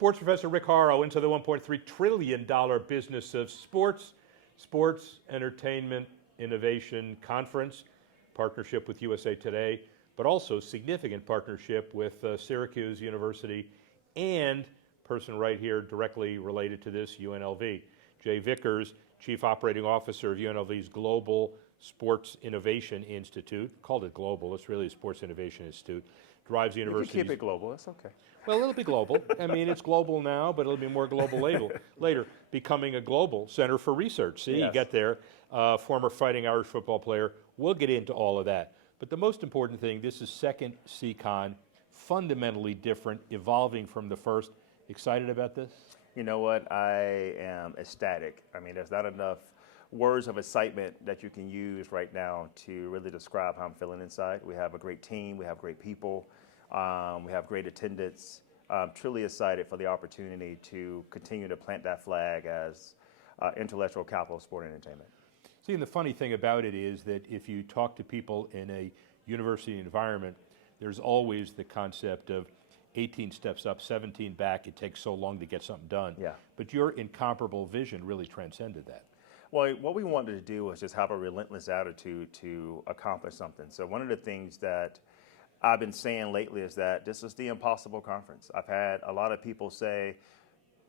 Sports professor Rick Horrow into the $1.3 trillion business of sports, Sports Entertainment Innovation Conference, partnership with USA Today, but also significant partnership with Syracuse University and person right here directly related to this, UNLV. Jay Vickers, Chief Operating Officer of UNLV's Global Sports Innovation Institute, called it global, it's really a Sports Innovation Institute, drives the university. You can keep it global, it's okay. Well, it'll be global. I mean, it's global now, but it'll be more global later, becoming a global center for research. See, yes. You get there, former Fighting Irish football player. We'll get into all of that. But the most important thing, this is second SEICon, fundamentally different, evolving from the first. Excited about this? You know what? I am ecstatic. I mean, there's not enough words of excitement that you can use right now to really describe how I'm feeling inside. We have a great team. We have great people. We have great attendance. I'm truly excited for the opportunity to continue to plant that flag as intellectual capital of sport and entertainment. See, and the funny thing about it is that if you talk to people in a university environment, there's always the concept of 18 steps up, 17 back, it takes so long to get something done. Yeah. But your incomparable vision really transcended that. Well, what we wanted to do was just have a relentless attitude to accomplish something. So one of the things that I've been saying lately is that this is the impossible conference. I've had a lot of people say,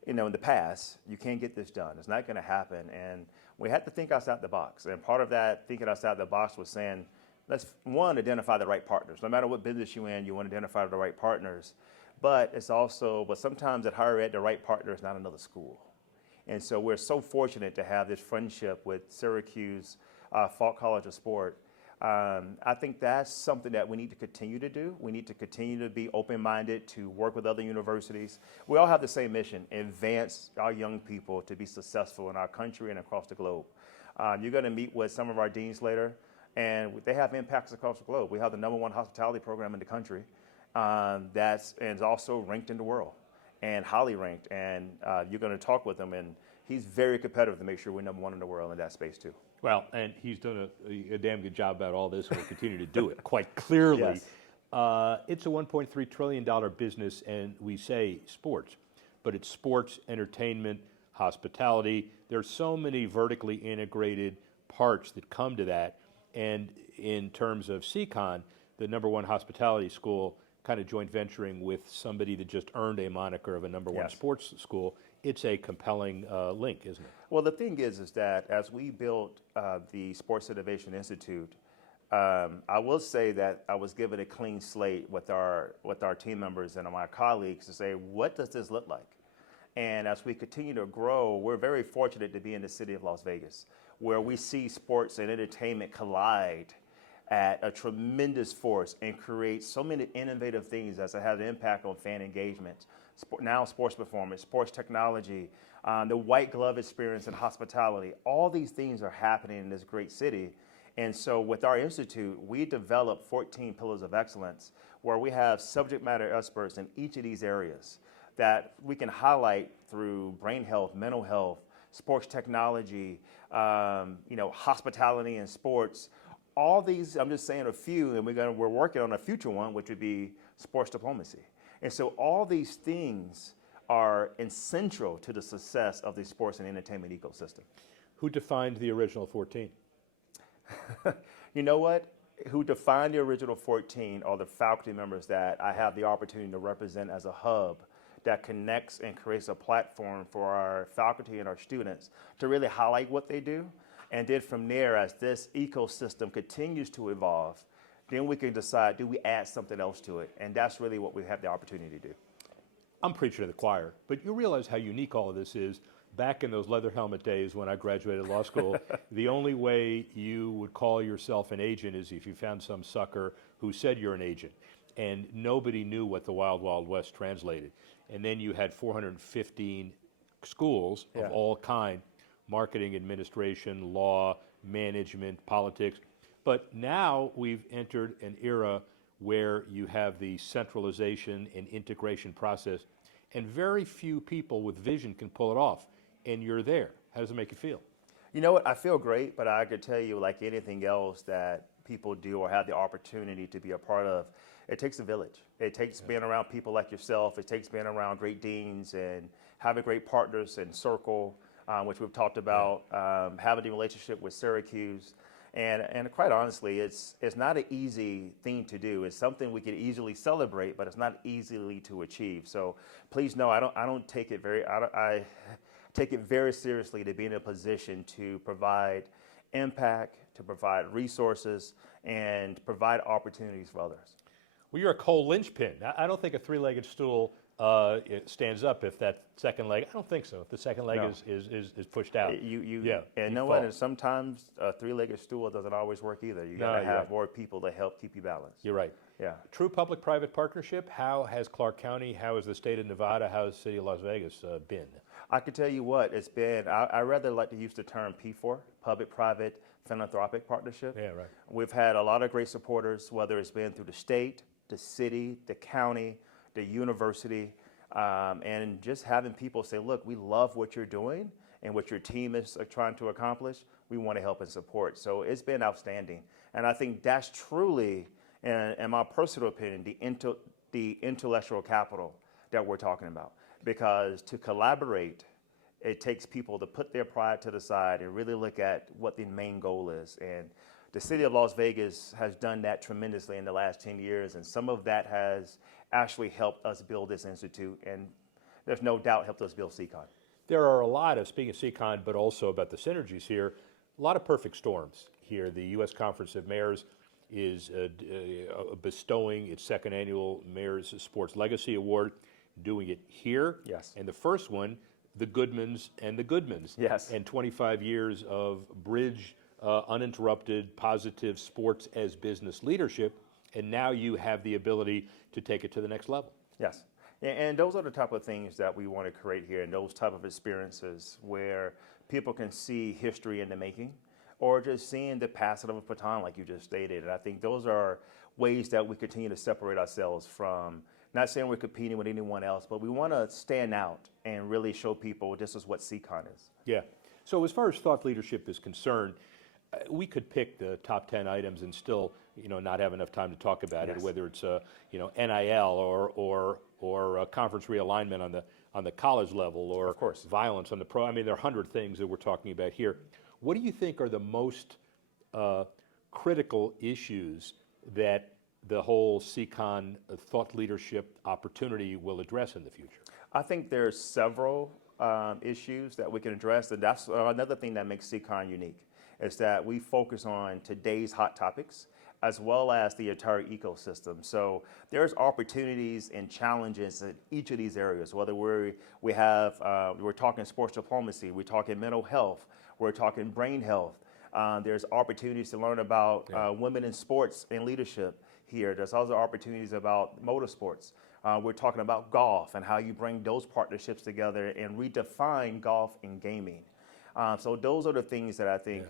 you know, in the past, you can't get this done. It's not going to happen. And we had to think outside the box. And part of that thinking outside the box was saying, let's, one, identify the right partners. No matter what business you're in, you want to identify the right partners. But it's also, but sometimes at higher ed, the right partner is not another school. And so we're so fortunate to have this friendship with Syracuse Falk College of Sport. I think that's something that we need to continue to do. We need to continue to be open-minded, to work with other universities. We all have the same mission: advance our young people to be successful in our country and across the globe. You're going to meet with some of our deans later, and they have impacts across the globe. We have the #1 hospitality program in the country that's and is also ranked in the world, and highly ranked. And you're going to talk with him, and he's very competitive to make sure we're #1 in the world in that space too. Well, and he's done a damn good job about all this, and will continue to do it quite clearly. Yes. It's a $1.3 trillion business, and we say sports, but it's sports, entertainment, hospitality. There's so many vertically integrated parts that come to that, and in terms of SEICon, the #1 hospitality school, kind of joint venturing with somebody that just earned a moniker of a #1 Yes. sports school, it's a compelling link, isn't it? Well, the thing is that as we built the Sports Innovation Institute, I will say that I was given a clean slate with our team members and my colleagues to say, what does this look like? And as we continue to grow, we're very fortunate to be in the city of Las Vegas, where we see sports and entertainment collide at a tremendous force and create so many innovative things that have an impact on fan engagement. Now sports performance, sports technology, the white glove experience and hospitality, all these things are happening in this great city. And so with our institute, we developed 14 pillars of excellence where we have subject matter experts in each of these areas that we can highlight through brain health, mental health, sports technology, hospitality and sports. All these, I'm just saying a few, and we're working on a future one, which would be sports diplomacy. And so all these things are essential to the success of the sports and entertainment ecosystem. Who defined the original 14? You know what? Who defined the original 14 are the faculty members that I have the opportunity to represent as a hub that connects and creates a platform for our faculty and our students to really highlight what they do. And then from there, as this ecosystem continues to evolve, then we can decide, do we add something else to it? And that's really what we have the opportunity to do. I'm preaching to the choir, but you realize how unique all of this is. Back in those leather helmet days when I graduated law school, the only way you would call yourself an agent is if you found some sucker who said you're an agent. And nobody knew what the Wild Wild West translated. And then you had 415 schools of all kind, marketing, administration, law, management, politics. But now we've entered an era where you have the centralization and integration process, and very few people with vision can pull it off, and you're there. How does it make you feel? You know what? I feel great, but I could tell you, like anything else, that people do or have the opportunity to be a part of, it takes a village. It takes being around people like yourself. It takes being around great deans and having great partners in Circle, which we've talked about, having the relationship with Syracuse. And quite honestly, it's not an easy thing to do. It's something we can easily celebrate, but it's not easily to achieve. So please know, I take it very seriously to be in a position to provide impact, to provide resources, and provide opportunities for others. Well, you're a coal linchpin. I don't think a three-legged stool it stands up if that second leg. I don't think so. If the second leg is pushed out. And know what? Sometimes a three-legged stool doesn't always work either. You got to have more people to help keep you balanced. You're right. Yeah. True public-private partnership. How has Clark County? How has the state of Nevada? How has the city of Las Vegas been? I can tell you what it's been. I rather like to use the term P4, public-private philanthropic partnership. Yeah, right. We've had a lot of great supporters, whether it's been through the state, the city, the county, the university, and just having people say, look, we love what you're doing and what your team is trying to accomplish. We want to help and support. So it's been outstanding. And I think that's truly, in my personal opinion, the intellectual capital that we're talking about. Because to collaborate, it takes people to put their pride to the side and really look at what the main goal is. And the city of Las Vegas has done that tremendously in the last 10 years, and some of that has actually helped us build this institute, and there's no doubt helped us build SEICon. There are a lot of, speaking of SEICon, but also about the synergies here, a lot of perfect storms here. The U.S. Conference of Mayors is bestowing its second annual Mayor's Sports Legacy Award, doing it here. Yes. And the first one, the Goodmans and the Goodmans. Yes. And 25 years of bridge, uninterrupted, positive sports as business leadership, and now you have the ability to take it to the next level. Yes. And those are the type of things that we want to create here, and those type of experiences where people can see history in the making, or just seeing the passing of a baton, like you just stated. And I think those are ways that we continue to separate ourselves from, not saying we're competing with anyone else, but we want to stand out and really show people this is what SEICon is. Yeah. So as far as thought leadership is concerned, we could pick the top 10 items and still, not have enough time to talk about it, whether it's, NIL or conference realignment on the college level, or of course violence on the pro. I mean, there are 100 things that we're talking about here. What do you think are the most critical issues that the whole SEICon thought leadership opportunity will address in the future? I think there's several issues that we can address, and that's another thing that makes SEICon unique, is that we focus on today's hot topics as well as the entire ecosystem. So there's opportunities and challenges in each of these areas, whether we're talking sports diplomacy, we're talking mental health, we're talking brain health. There's opportunities to learn about women in sports and leadership here. There's also opportunities about motorsports. We're talking about golf and how you bring those partnerships together and redefine golf and gaming. So those are the things that I think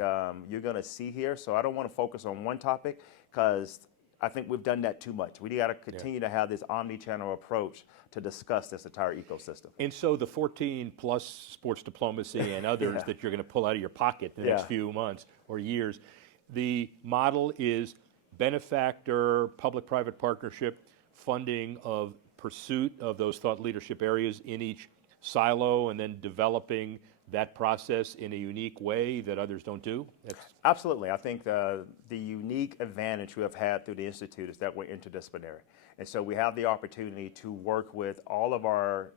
you're going to see here. So I don't want to focus on one topic, because I think we've done that too much. We got to continue to have this omni-channel approach to discuss this entire ecosystem. And so the 14 plus sports diplomacy and others that you're going to pull out of your pocket in the next few months or years, the model is benefactor, public-private partnership, funding of pursuit of those thought leadership areas in each silo, and then developing that process in a unique way that others don't do? Absolutely. I think the unique advantage we have had through the Institute is that we're interdisciplinary. And so we have the opportunity to work with all of our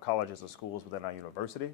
colleges and schools within our university.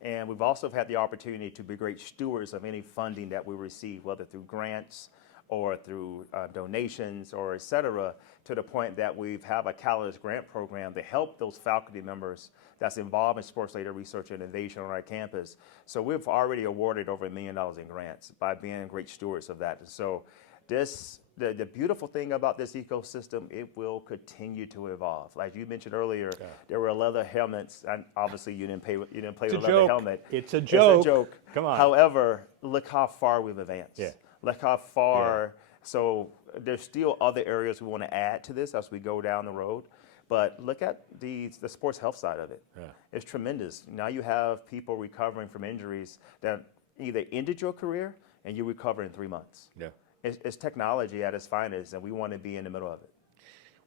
And we've also had the opportunity to be great stewards of any funding that we receive, whether through grants or through donations or et cetera, to the point that we have a Catalyst grant program to help those faculty members that's involved in sports-related research and innovation on our campus. So we've already awarded over $1 million in grants by being great stewards of that. And so the beautiful thing about this ecosystem, it will continue to evolve. Like you mentioned earlier, there were leather helmets, and obviously you didn't play with a leather helmet. It's a joke. It's a joke. Come on. However, look how far we've advanced. Yeah. Look how far. So there's still other areas we want to add to this as we go down the road. But look at the sports health side of it. Yeah. It's tremendous. Now you have people recovering from injuries that either ended your career and you recover in 3 months. Yeah. it's technology at its finest, and we want to be in the middle of it.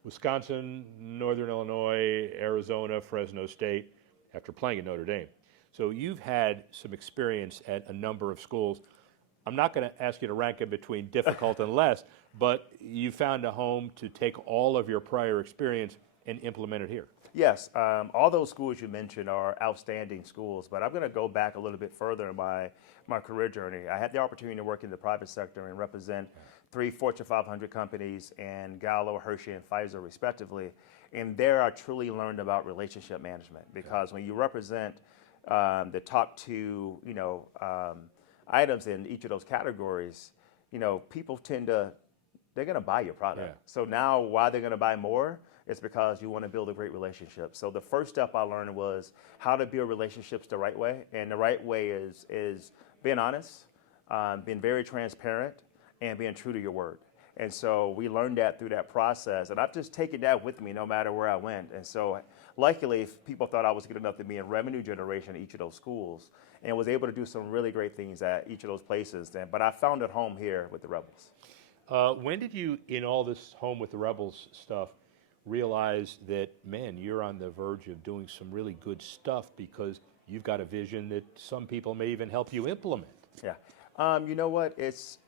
Wisconsin, Northern Illinois, Arizona, Fresno State, after playing at Notre Dame. So you've had some experience at a number of schools. I'm not going to ask you to rank them between difficult and less, but you found a home to take all of your prior experience and implement it here. Yes, all those schools you mentioned are outstanding schools, but I'm going to go back a little bit further in my career journey. I had the opportunity to work in the private sector and represent 3 Fortune 500 companies, and Gallo, Hershey, and Pfizer, respectively. And there I truly learned about relationship management, because when you represent the top 2, items in each of those categories, people they're going to buy your product. Yeah. So now why they're going to buy more? It's because you want to build a great relationship. So the first step I learned was how to build relationships the right way. And the right way is being honest, being very transparent, and being true to your word. And so we learned that through that process. And I've just taken that with me no matter where I went. And so luckily, people thought I was good enough to be in revenue generation at each of those schools, and was able to do some really great things at each of those places. But I found it home here with the Rebels. When did you, in all this home with the Rebels stuff, realize that, man, you're on the verge of doing some really good stuff because you've got a vision that some people may even help you implement? Yeah. You know what? It's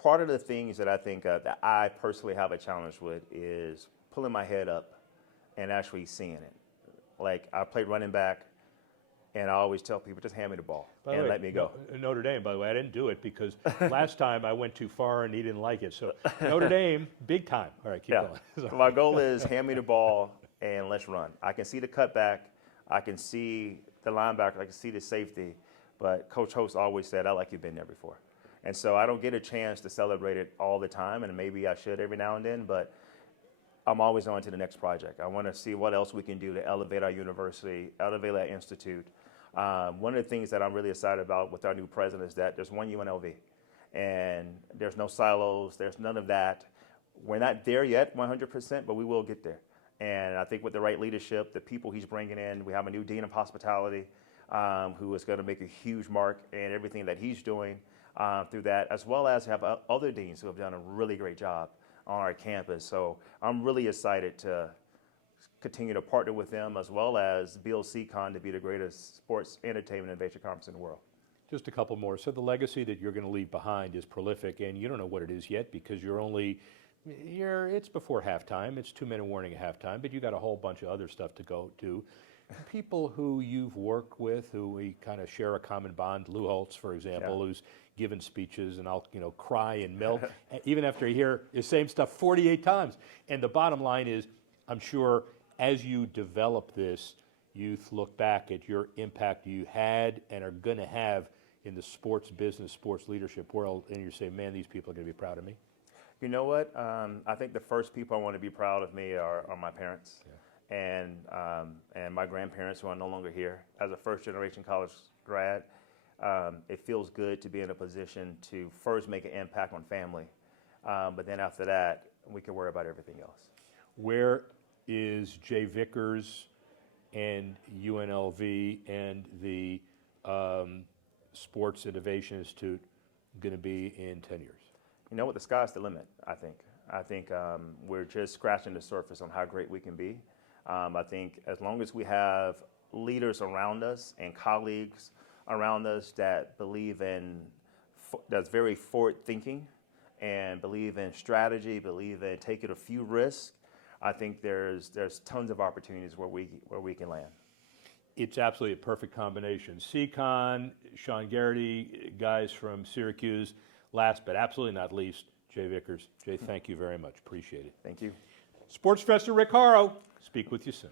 part of the things that I think that I personally have a challenge with is pulling my head up and actually seeing it. Like, I played running back, and I always tell people, just hand me the ball and let me go. Notre Dame, by the way, I didn't do it because last time I went too far and he didn't like it. So Notre Dame, big time. All right, keep going. My goal is hand me the ball and let's run. I can see the cutback. I can see the linebacker. I can see the safety. But Coach Host always said, I like you've been there before. And so I don't get a chance to celebrate it all the time, and maybe I should every now and then, but I'm always on to the next project. I want to see what else we can do to elevate our university, elevate our institute. One of the things that I'm really excited about with our new president is that there's one UNLV, and there's no silos, there's none of that. We're not there yet 100%, but we will get there. And I think with the right leadership, the people he's bringing in, we have a new dean of hospitality who is going to make a huge mark in everything that he's doing through that, as well as have other deans who have done a really great job on our campus. So I'm really excited to continue to partner with them, as well as build SEICon to be the greatest sports entertainment innovation conference in the world. Just a couple more. So the legacy that you're going to leave behind is prolific, and you don't know what it is yet because it's before halftime. It's 2-minute warning at halftime, but you got a whole bunch of other stuff to go to. People who you've worked with, who we kind of share a common bond, Lou Holtz, for example, who's given speeches, and I'll cry and melt even after I hear the same stuff 48 times. And the bottom line is, I'm sure as you develop this, youth look back at your impact you had and are going to have in the sports business, sports leadership world, and you say, man, these people are going to be proud of me. You know what? I think the first people I want to be proud of me are my parents. Yeah. And my grandparents who are no longer here. As a first-generation college grad, it feels good to be in a position to first make an impact on family, but then after that, we can worry about everything else. Where is Jay Vickers and UNLV and the Sports Innovation Institute going to be in 10 years? You know what? The sky's the limit, I think. I think we're just scratching the surface on how great we can be. I think as long as we have leaders around us and colleagues around us that believe in, that's very forward thinking and believe in strategy, believe in taking a few risks, I think there's tons of opportunities where we can land. It's absolutely a perfect combination. SEICon, Sean Garrity, guys from Syracuse. Last but absolutely not least, Jay Vickers. Jay, thank you very much. Appreciate it. Thank you. Sports Professor Rick Horrow. Speak with you soon.